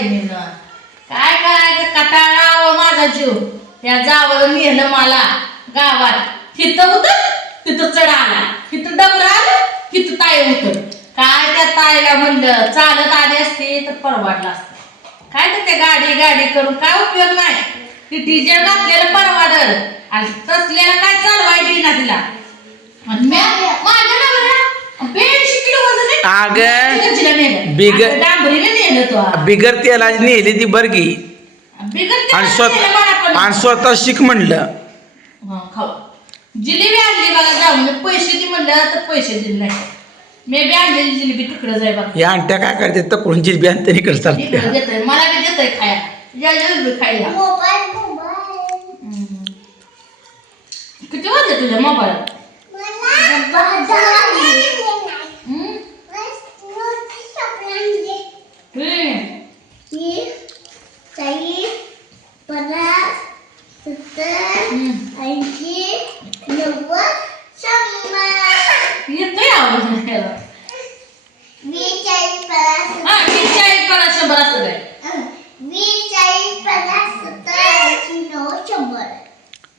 बहिणीनं. काय करायचं? कटाळा माझा जीव. त्या जावर नेलं मला गावात. तिथं उतर तिथं चढ आला. तिथं डबर आलं तिथं ताय उतर काय त्या ताईला म्हणलं चालत आली असते तर परवाडला असतं. काय तर ते गाडी गाडी करून काय उपयोग नाही. ती डिझेल घातलेलं परवाडल आणि तसलेलं काय चालवायची ना तिला. माझ्या नवऱ्याला बेडशे किलो वजन आहे. अगं, तिला नेलं. बिगर- हा. बिगर तेलाची नेली ती बरगी बिगर आणि स्वतः. आणि स्वतः शिक म्हणलं हा, जिलेबी आणली बघा जाऊन पैसे दे म्हणलं तर पैसे दिले नाही मी बी आणलेली जिलेबी तिकडं जाय बघा या अंट्या काय करते तर कोणची बी आणते इकडे चालते मला बी देतोय खाया या जिलेबी खायला मोबाईल मोबाईल हम्म. किती वाजले तुझ्या मोबाईल मला बाजार हम्म? हम्म. काही पन्नास सत्तर हम्म. ऐंशी नव्वद शंभर येतोय आवाज याला. वीस चाळीस पन्नास हा वीस चाळीस पन्नास शंभर असं काय अं, वीस चाळीस पन्नास सत्तर ऐंशी नव्वद शंभर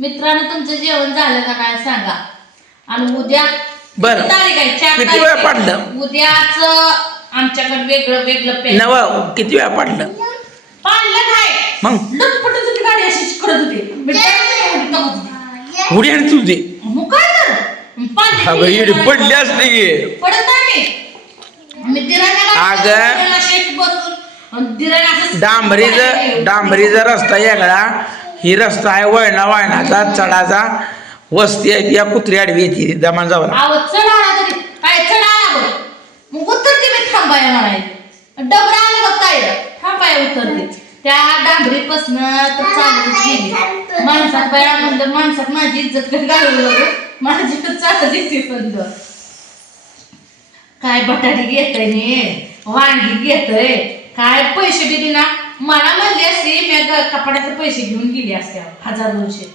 मित्रांनो तुमचं जेवण झालं का नाही सांगा? आणि उद्या बरं. किती तारीख आहे? चार किती तारीख वेळा आहे. पडलं? उद्याच आमच्याकडे वेगळं वेगळं पेन नव किती वेळा पाडलं? पाडलं काय? मग? लटपटच होती गाडी अशी चिकडत होती. मी डायरेक्ट एवढी बघत होती. उडी आणि तुझी मग काय तर? पाडली अगं. इडी पडली असली की. पडत नाही मी. अगं. असं डांबरीचा डांबरीचा रस्ता वेगळा. ही रस्ता आहे वळणा वळणाचा चढाचा वस्ती आहे या कुत्री आडवी येते दमान जावं आव चढ आला तरी. काय चढ आला बघ मग उतरते मी थांबाया म्हणायचे डबरा आलं बघ काय थांबाया उतरते. त्या डांबरीपासनं तर चालत गेली. माणसात बाया म्हणलं माणसात माझी इज्जत कधी घालवलं बघ माझी तर चालत येते म्हणलं काय बटाटे घेतय ने? वांगी घेतय? काय पैसे बी दिना? मला म्हणले असते मी ग- कपड्याचे पैसे घेऊन गेले असते. अहो, हजार दोनशे.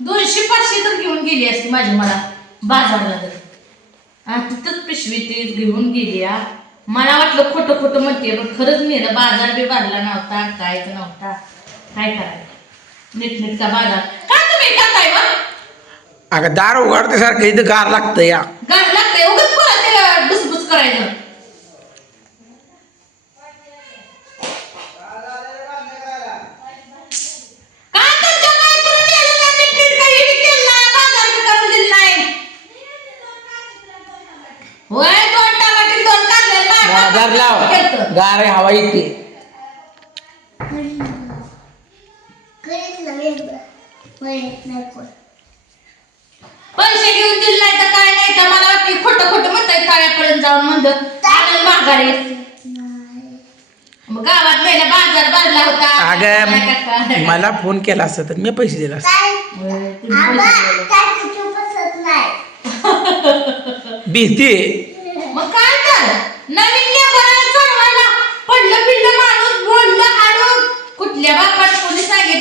दोनशे पाचशे तर घेऊन गेली असते माझी मला बाजारला तर तिथंच पिशवी ते घेऊन गेली हा. मला वाटलं खोटं खोटं म्हणते पण खरंच नेलं बाजार बी भरला नव्हता काय तर नव्हता. काय करायचं? नीटनीटका बाजार. काय तुम्ही करताय वा अगं दार उघडते सारखं इथं गार लागतं या गाड लागतंय. उगाच ते डुसबुस करायचं काय तुमच्या काय करून दिलं नाही, नीटनीट काही बी केलं नाही, बाजार बी करून दिला नाही. होय, दोन टमाटे, दोन कांदे, बाजार लाव. गार हवा येते. पैसे घेऊन दिले नाही तर काय नाही तर मला वाटतं खोटं खोटं म्हणताय ताळ्यापर्यंत जाऊन म्हणलं आनंद माघारी गावात बाजार भरला होता? अगं मला फोन केला असता तर मी पैसे दिला असते. भीती. मग काय तर? नवीन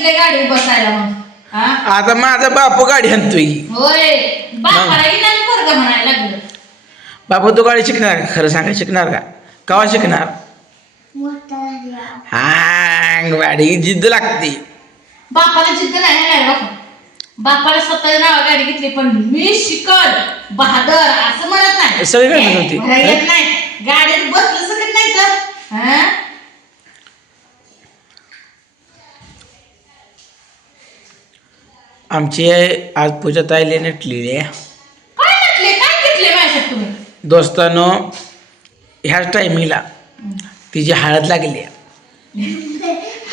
सांगितलं गाडी बसायला मग. हा? आता माझा बापू गाडी आणतोय. होय. बापाला इलाज पोरगा म्हणायला लागलं. बापू तू गाडी शिकणार का? खरं सांगा शिकणार का? केव्हा शिकणार? मोठा झाला हा गाडी जिद्द लागते. बापाला जिद्द नाही आहे ना बापा. बापाला स्वतः नाव गाडी घेतली पण मी शिकल बहादर असं म्हणत नाही. सगळी गाडी म्हणते. नाही गाडीत बसलं सकत नाही तर? हा? आमची आज पूजा ताईले नटलेली आहे. काय घेतले काय घेतले माझ्यासाठी तुम्ही? दोस्तानो ह्याच टायमिंगला तिची हळद लागली आहे.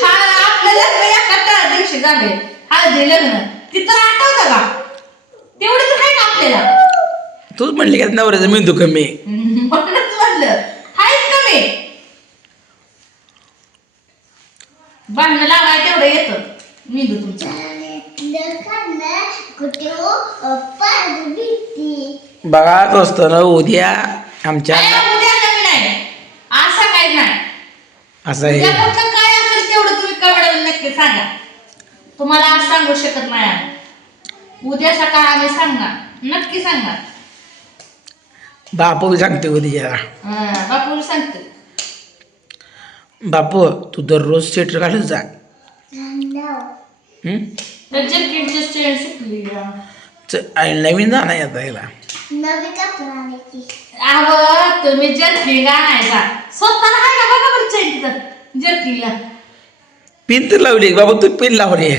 हा आपलं लग्न एका त्या दिवशी झाले. हळदी लग्न. तिथं आठवतं का? तेवढं तर आहे का आपल्याला. तूच म्हणली का नवऱ्याचा मेंदू कमी आहे. म्हणूनच म्हणलं हायच कमी. भांडणं लावाय तेवढं येतं. मेंदू तुमचा. बघा दोस्तानो उद्या आमच्या आज सकाळी नाही. असं उद्या आहे फक्त काय असेल तेवढं तुम्ही कवडायला नक्की सांगा. तुम्हाला आज सांगू शकत नाही आम्ही. उद्या सकाळ आम्ही सांगणार. नक्की सांगणार. बापू सांगते उद्या. हा, बापूला सांगते. बापू तू दररोज स्वेटर घालत जा. तर जर्किटची स्टेन सुटली नवीन जाणार आता नवी आणायची अहो तुम्ही जर्किंग आणायचा स्वतःला आहे का बघा बरं चैन तिथं. जर्किंगला पिन तर लावली बाबा तू पिन लावली.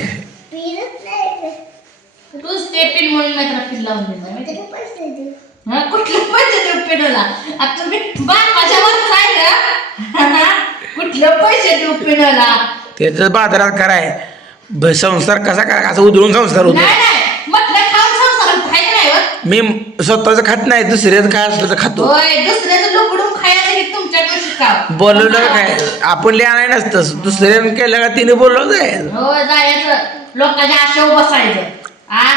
पिरच नाही. तूच ते पिन म्हणून नाही त्याला पिन लावून दिलं पैसे हा, कुठलं पैसे देऊ पिनला? आता तुम्ही बापाच्या वर राहिलं कुठलं पैसे देऊ पिनला? त्याचं बाजारात कराय. ब- संसार कसा करा असं उधळून संसार होतो. नाही नाही. म्हटलं खाऊन संसार खायचं नाही होत. मी स्वतःच खात नाही दुसऱ्याचं काय असलं तर खातो. होय दुसऱ्याचं लुगडून खायचं हे बोलवलं काय? आपण लिहा नाही नसतं दुसऱ्यानं केलं का तिने बोलवलं हो जायचं. लोकांच्या आशेवर बसायचं. आ?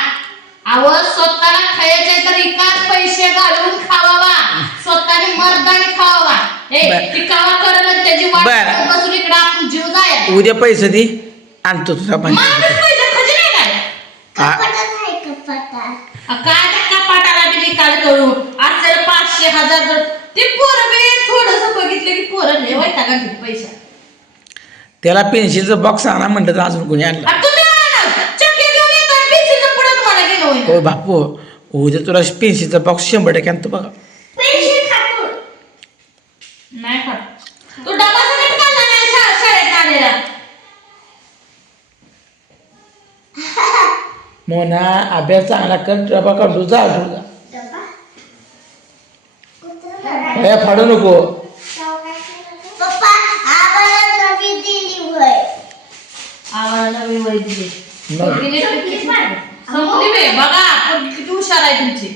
स्वतःला खायचे तर एकाच पैसे घालून खावावा. स्वतःने मर्दाने खावावा. ए बर. ती कावा करल त्याची वाट बर. बघत बसून इकडे आपण जीव जायचं उद्या पैसे दे. आणतो तुझा पण. काय? त्या कपाटाला बी निकाल करू पाचशे हजार जर ते पोरं बी थोडस बघितलं की पोरं लय वैतागात घेत पैसा त्याला पेन्सिलचं बॉक्स आणा म्हणलं तर अजून कोणी आणला. आ, तुम्ही आणा ना. चक्की घेऊन येता पेन्सिलचं पुढं तुम्हाला गेलं होईल. हो बापू उद्या तुला पेन्सिलचा बॉक्स शंभर टक्के आणतो बघा. नाही खात तू डबा नीट काढला नाही शा- शाळेत आलेला मोना अभ्यास चांगला कर डबा काढू जा पाया फाडू नको. किती हुशार आहे तुमची.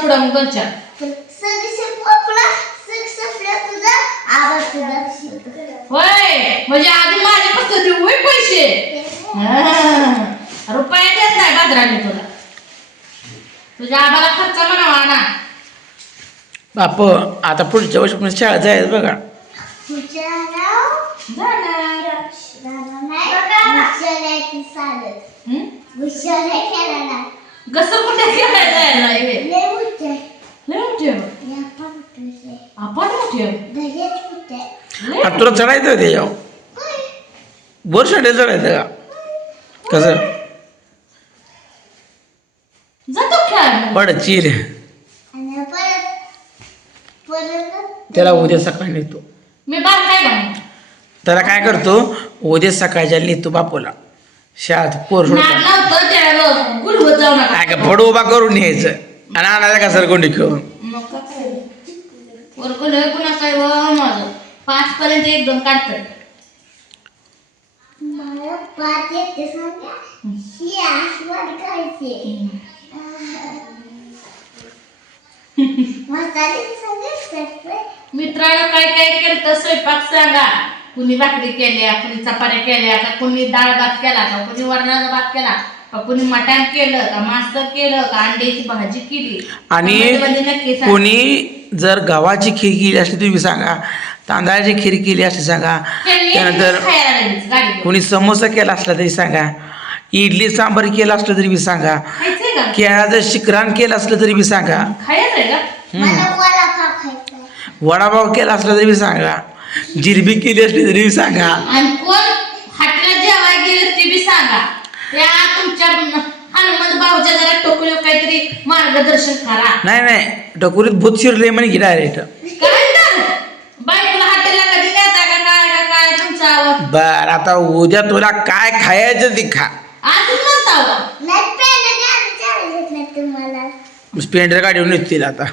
पुढं मग होय म्हणजे आधी माझे फक्त देऊ होय पैसे. हा. रुपये देत नाही बाजाराने तुला. तुझ्या आम्हाला खर्च म्हणावा ना. बापू आता पुढच्या वर्षी शाळा जायचं बघा. जाणार. हं? घसर कुठे खेळायला जायला? आपण मोठी तुला चढायचं त्याच्यावर वर शाळेत चढायचं का कसं पड चिर त्याला उद्या सकाळी नेतो त्याला काय करतो उद्या सकाळच्या नेतो बापूला शाळेत पोर काय फड उभा करून न्यायचं आणि आणायचा का सरकोंडी खेळून? वर्ग लय कुणाचं आहे व? माझं. पाच पर्यंत एकदम काढतात मला पाच येते सांगा. ही आस्वाद खायचे मसाले सगळे. मित्रांनो काय काय केलं तर स्वयंपाक सांगा. कुणी भाकरी केल्या कुणी चपात्या केल्या का कुणी डाळ भात केला का कुणी वरणाचा भात केला. कुणी मटण केलं का मास केलं का अंड्याची भाजी केली? आणि. कोणी जर गव्हाची खीर केली असली तरी बी सांगा. तांदळाची खीर केली असली सांगा. त्यांनी त्यानंतर खायला लागलीच गाडी कोणी समोसा केला असला तरी सांगा. इडली सांबार केलं असलं तरी बी सांगा. खायचंय का? केळाचं शिकरान केलं असलं तरी बी सांगा. खायचंय का? मला वडापाव खायचा वडापाव केला असला तरी बी सांगा. जिरबी केली असली तरी बी सांगा. आणि कोण हॉटेलात जेवायला गेलं ते बी सांगा. हनुमंत भाऊच्या जरा टोकरीवर काहीतरी मार्गदर्शन करा. नाही नाही टकोरीत भूत शिरले म्हणे की डायरेक्ट काय झालं? बायकोला हॉटेलला कधी नेता का? काय का काय तुमचा बर आता उद्या तुला काय खायचं ते खा. आजच म्हणता नाही पेन घ्यायला तुम्हाला? स्प्लेंडर गाडीवर नेतील आता.